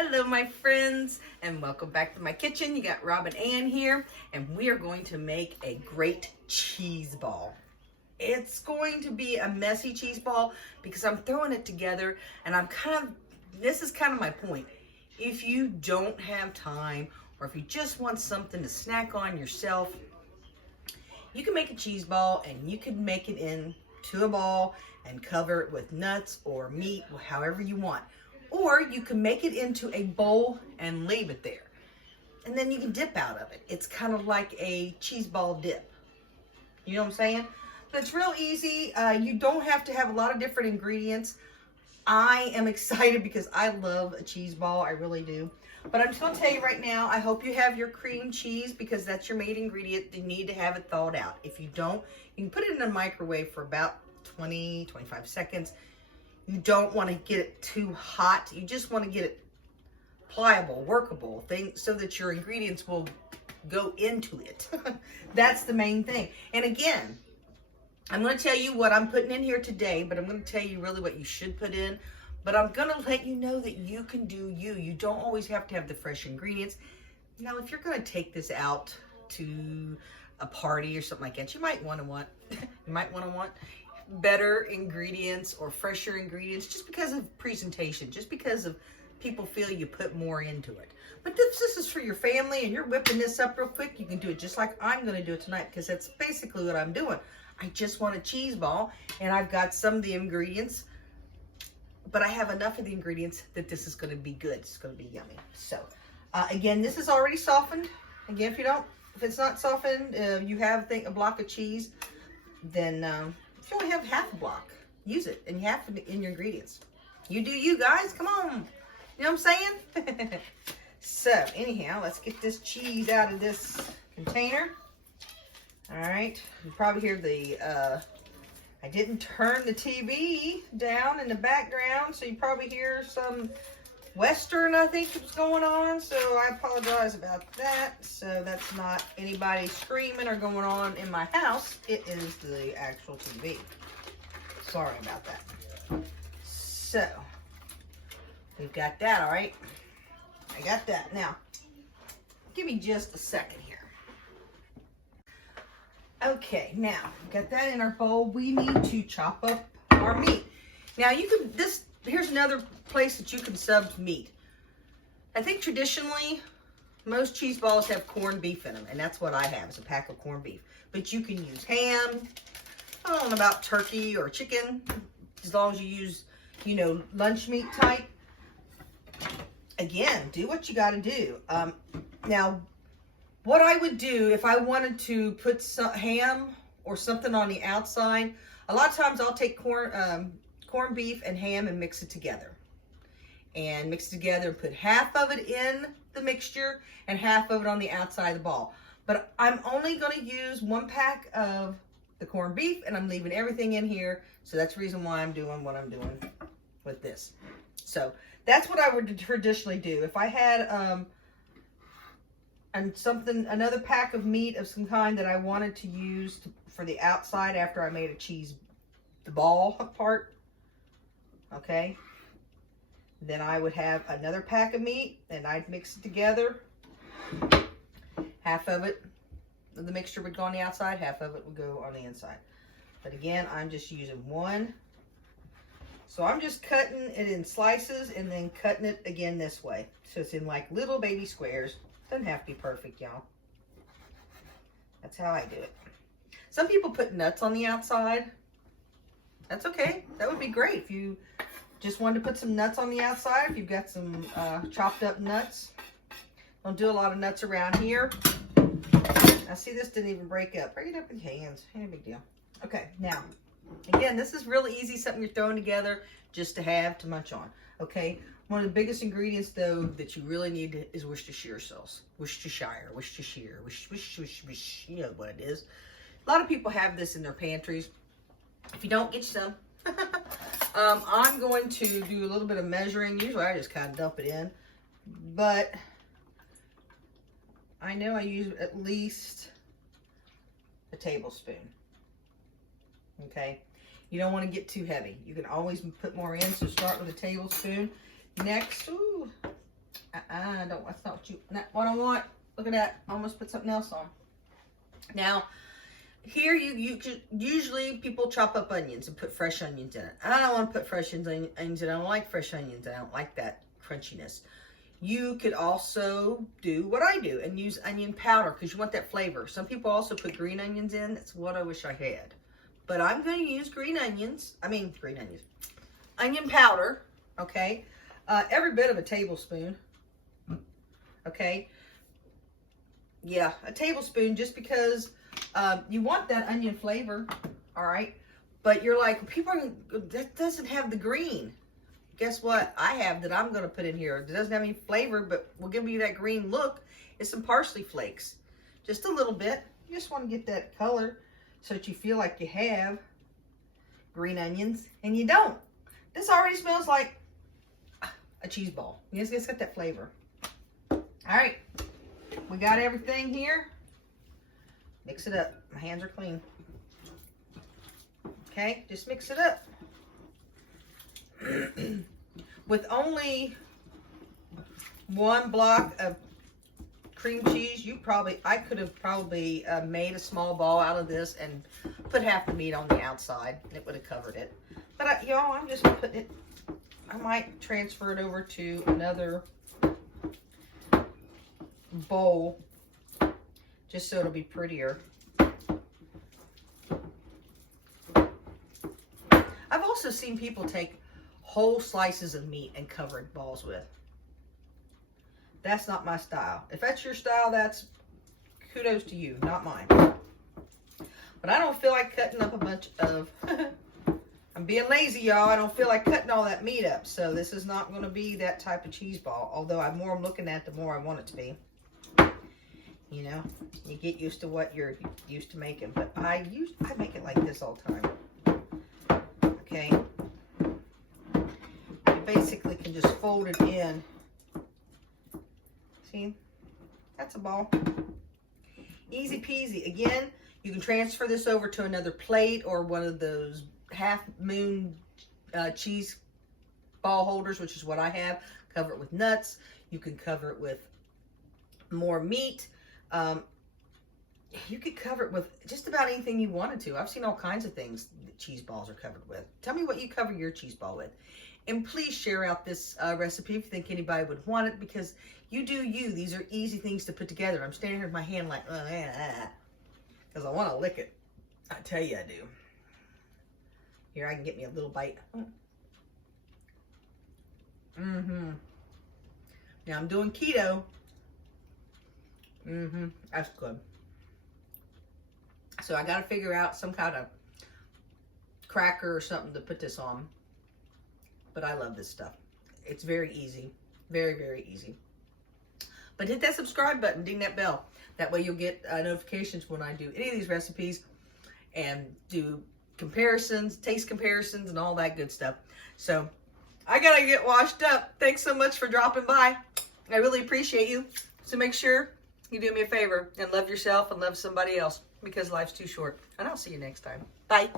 Hello my friends, and welcome back to my kitchen. You got Rob and Ann here, and we are going to make a great cheese ball. It's going to be a messy cheese ball because I'm throwing it together, and this is kind of my point. If you don't have time, or if you just want something to snack on yourself, you can make a cheese ball, and you can make it into a ball and cover it with nuts or meat, however you want. Or you can make it into a bowl and leave it there. And then you can dip out of it. It's kind of like a cheese ball dip. You know what I'm saying? But it's real easy. You don't have to have a lot of different ingredients. I am excited because I love a cheese ball. I really do. But I'm just going to tell you right now, I hope you have your cream cheese because that's your main ingredient. You need to have it thawed out. If you don't, you can put it in the microwave for about 20-25 seconds. You don't want to get it too hot. You just want to get it pliable, workable thing so that your ingredients will go into it. That's the main thing. And again, I'm going to tell you what I'm putting in here today, but I'm going to tell you really what you should put in. But I'm going to let you know that you can do you. You don't always have to have the fresh ingredients. Now, if you're going to take this out to a party or something like that, you might want to better ingredients or fresher ingredients just because of presentation, just because of people feel you put more into it. But this is for your family and you're whipping this up real quick. You can do it just like I'm going to do it tonight because that's basically what I'm doing. I just want a cheese ball and I've got some of the ingredients, but I have enough of the ingredients that this is going to be good. It's going to be yummy. So again, this is already softened. Again, if it's not softened, you have a block of cheese, then if you only have half a block, use it, and you have to in your ingredients. You do you, guys. Come on. You know what I'm saying? So, anyhow, let's get this cheese out of this container. All right. You probably hear I didn't turn the TV down in the background, so you probably hear some Western, I think, was going on, so I apologize about that. So that's not anybody screaming or going on in my house. It is the actual TV. Sorry about that. So, we've got that, all right? I got that. Now, give me just a second here. Okay, now, got that in our bowl. We need to chop up our meat. Now, here's another place that you can sub meat. I think traditionally, most cheese balls have corned beef in them, and that's what I have, is a pack of corned beef. But you can use ham, I don't know about turkey or chicken, as long as you use, lunch meat type. Again, do what you got to do. Now, what I would do if I wanted to put some ham or something on the outside, a lot of times I'll take corned beef and ham and mix it together. And put half of it in the mixture and half of it on the outside of the ball. But I'm only going to use 1 pack of the corned beef, and I'm leaving everything in here. So that's the reason why I'm doing what I'm doing with this. So that's what I would traditionally do. If I had another pack of meat of some kind that I wanted to use for the outside after I made the ball part, okay, then I would have another pack of meat and I'd mix it together. Half of it, the mixture would go on the outside, half of it would go on the inside. But again, I'm just using one. So I'm just cutting it in slices and then cutting it again this way. So it's in like little baby squares. Doesn't have to be perfect, y'all. That's how I do it. Some people put nuts on the outside. That's okay. That would be great if you just wanted to put some nuts on the outside. If you've got some chopped up nuts. Don't do a lot of nuts around here. Now see, this didn't even break up. Break it up in hands. Ain't a big deal. Okay, now, again, this is really easy, something you're throwing together just to have to munch on. Okay, one of the biggest ingredients, though, that you really need is Worcestershire sauce. Worcestershire, you know what it is. A lot of people have this in their pantries. If you don't, get you some. I'm going to do a little bit of measuring. Usually I just kind of dump it in. But I know I use at least a tablespoon. Okay. You don't want to get too heavy. You can always put more in, so start with a tablespoon. Next, don't, that's not what I want. Look at that. I almost put something else on. Now, here you could, usually people chop up onions and put fresh onions in it. I don't want to put fresh onions in it. I don't like fresh onions. I don't like that crunchiness. You could also do what I do and use onion powder because you want that flavor. Some people also put green onions in. That's what I wish I had. But I'm going to use onion powder, okay? Every bit of a tablespoon, okay? Yeah, a tablespoon, just because you want that onion flavor, all right? But you're like, that doesn't have the green. Guess what I have that I'm going to put in here? It doesn't have any flavor, but will give you that green look. It's some parsley flakes. Just a little bit. You just want to get that color so that you feel like you have green onions, and you don't. This already smells like a cheese ball. It's got that flavor. All right. We got everything here. Mix it up. My hands are clean. Okay, just mix it up. With only one block of cream cheese, I could have probably made a small ball out of this and put half the meat on the outside. It would have covered it. But y'all, I'm just putting it. I might transfer it over to another bowl just so it'll be prettier. I've also seen people take whole slices of meat and cover balls with. That's not my style. If that's your style, that's kudos to you, not mine. But I don't feel like cutting up a bunch of I'm being lazy, y'all. I don't feel like cutting all that meat up. So this is not going to be that type of cheese ball. Although the more I'm looking at, the more I want it to be. You know, you get used to what you're used to making. But I make it like this all the time. Okay. You basically can just fold it in. See? That's a ball. Easy peasy. Again, you can transfer this over to another plate or one of those half moon cheese ball holders, which is what I have. Cover it with nuts. You can cover it with more meat. You could cover it with just about anything you wanted to. I've seen all kinds of things that cheese balls are covered with. Tell me what you cover your cheese ball with. And please share out this recipe if you think anybody would want it, because you do you. These are easy things to put together. I'm standing here with my hand like, because I want to lick it. I tell you I do. Here, I can get me a little bite. Now I'm doing keto. That's good. So I got to figure out some kind of cracker or something to put this on. But I love this stuff. It's very easy. Very, very easy. But hit that subscribe button, ding that bell. That way you'll get notifications when I do any of these recipes and do comparisons, taste comparisons, and all that good stuff. So I gotta get washed up. Thanks so much for dropping by. I really appreciate you. So make sure you do me a favor and love yourself and love somebody else, because life's too short. And I'll see you next time. Bye.